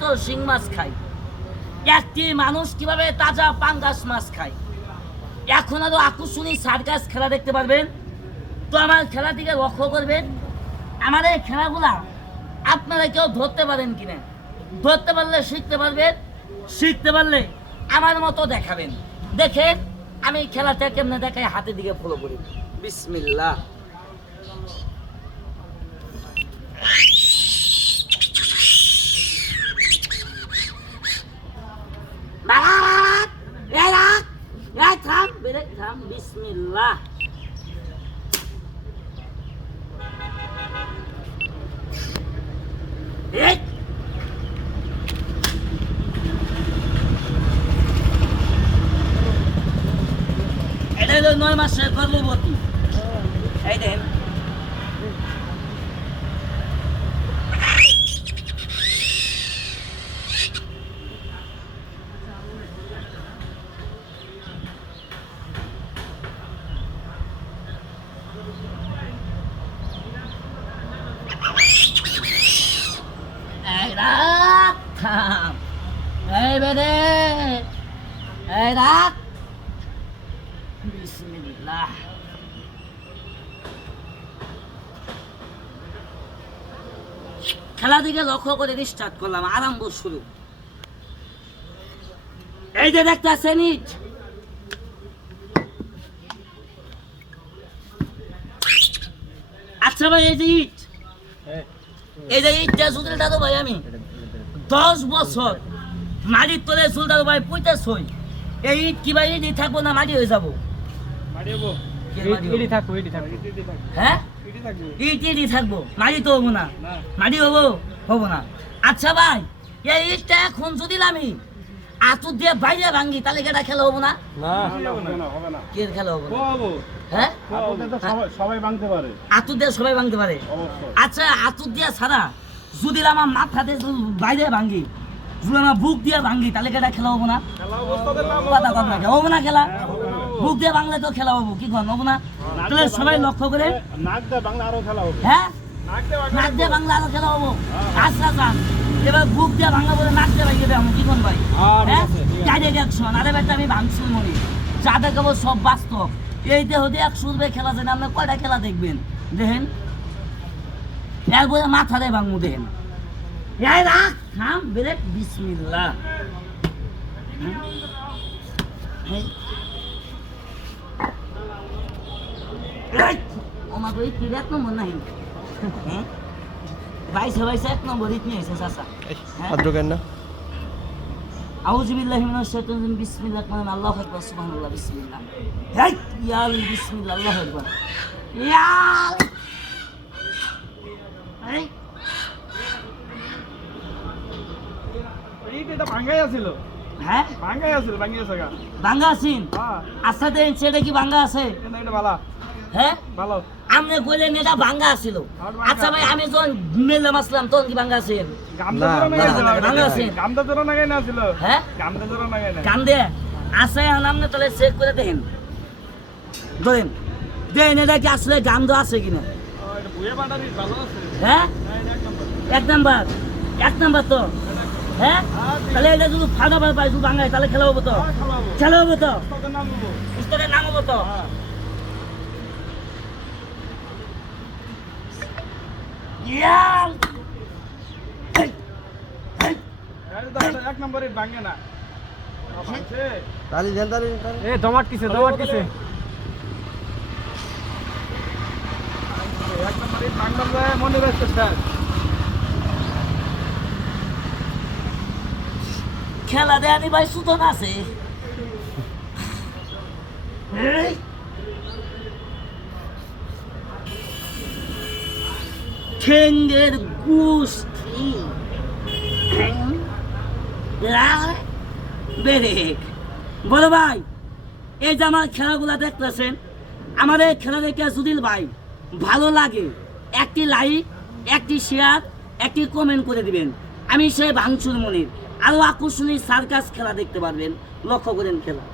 তো শিং মাছ খায়। একটি মানুষ কীভাবে তাজা পাঙ্গাস মাছ খায়? এখন আরও আকর্ষণীয় সার্কাস খেলা দেখতে পারবেন? তো আমার খেলা দিকে লক্ষ্য করবেন। আমার এই খেলাগুলা আপনারা কেউ ধরতে পারেন কিনা? ধরতে পারলে শিখতে পারবেন, শিখতে পারলে আমার মতো দেখাবেন। দেখেন, আমি খেলাটা কেমনে দেখাই, হাতের দিকে ফলো করি। বিসমিল্লাহ বারাক, এই রাখ, এই থাম, ব্রেক থাম, বিসমিল্লাহ। এটা হলো নয় মাসের গর্ভবতী এই দেখেন এই রাখ থাম এই বেদে, এই রাখ। বিসমিল্লাহ। খেলা দিকে লক্ষ্য করে স্টার্ট করলাম, আরম্ভ শুরু। এই যে দেখতেছেন ইট। আচ্ছা ভাই, এই যে ইট। এই যে ইটটা সুদের দাদু ভাই আমি দশ বছর মাটির তলে চুল দাদু ভাই পঁয়তাশ হই এই ইট কি ভাই ইট থাকব না মাটি হয়ে যাব? কি মাটি হব? থাকব এডি হ্যাঁ? থাকব। ইট ইটই থাকব মাটি তো হব না। না। মাটি হব হব না। আচ্ছা ভাই এই ইটটা এখন যদি আমি আতুর দিয়ে বাইরে ভাঙ্গি তাহলে কেটা খেলা হব না? না হবে না। কে খেলা হব না? হব। হ্যাঁ? সবাই সবাই ভাঙতে পারে। আতুর দিয়ে সবাই ভাঙতে পারে। আচ্ছা আতুর দিয়া ছাড়া যদি আমার যদি বাইরে যদি আমার বুক দিয়ে ভাঙ্গি তাহলে খেলা হব না? কথা হব না। খেলা। বুক দিয়ে ভাঙলে তো খেলা হব কি কন হব না? তাহলে সবাই লক্ষ্য করে। নাক দিয়ে বাংলা আরও খেলা হবে। হ্যাঁ? নাক দিয়ে বাংলা আরও খেলা হব। আচ্ছা যান এবার বুক দিয়ে ভাঙা বলে নাক দিয়ে ভাঙিয়ে দেবো কি কোন ভাই? হ্যাঁ, হ্যাঁ? অ্যাকশন আরে বেটা আমি ভাঙছি মনি যা দেখাবো সব বাস্তব। এই দেহ দিয়ে এক সুরবে খেলা জানে আপনি কয়টা খেলা দেখবেন? দেখেন? এরপরে মাথা দিয়ে ভাঙবো দেখেন। রাখ এই। এই, ওমা কি এক নম্বর নাই। হ্যাঁ? বাইশে বাইশে এক নম্বর ইট হ্যাঁ? না। আউযু বিল্লাহি মিনাশ শাইতানির রাজিম বিসমিল্লাহির রহমানির রহিম আল্লাহু আকবার সুবহানাল্লাহ বিসমিল্লাহ। হেই ইয়া বিসমিল্লাহ আল্লাহু আকবার। ইয়া এই এটা ভাঙাই আছিল। হ্যাঁ? ভাঙাই আছিল আছে বাঙ্গা আছেন? হ্যাঁ। আচ্ছা দেন সেটা কি আছে? এটা এটা ভালো। হ্যাঁ? ভালো। আপনি কইলেন এটা বাঙ্গা আছিল। আচ্ছা ভাই আমি যখন মেলাম আসলাম তখন কি বাঙ্গা আছেন? আছে। হ্যাঁ? আছে তাহলে চেক করে দেখেন। ধরেন দেন এটা কি আসলে গান্ধ আছে কিনা? হ্যাঁ? এক নম্বর। এক নাম্বার। তো। হ্যাঁ? তাহলে এটা যদি ফাঁকা পাই শুধু বাঙালি তাহলে খেলা হব তো? হ্যাঁ, খেলা হব। তো? নাম হব। তো? হ্যাঁ ইয়াল! এই, এই, এটা তো একটা এক নম্বরে এক নম্বরে মনে খেলা দেয়ানি ভাই সুতন আছে। ঠেঙ্গের গুষ্টি ঠ্যাং, রাগ, বেরেক। বলো ভাই, এই যে আমার খেলাগুলা দেখতেছেন আমার এই খেলা দেখে সুদিল ভাই, ভালো লাগে। একটি লাইক একটি শেয়ার একটি কমেন্ট করে দিবেন। আমি সে ভাঙচুর মনির আরও আকর্ষণীয় সার্কাস খেলা দেখতে পারবেন। লক্ষ্য করেন খেলা।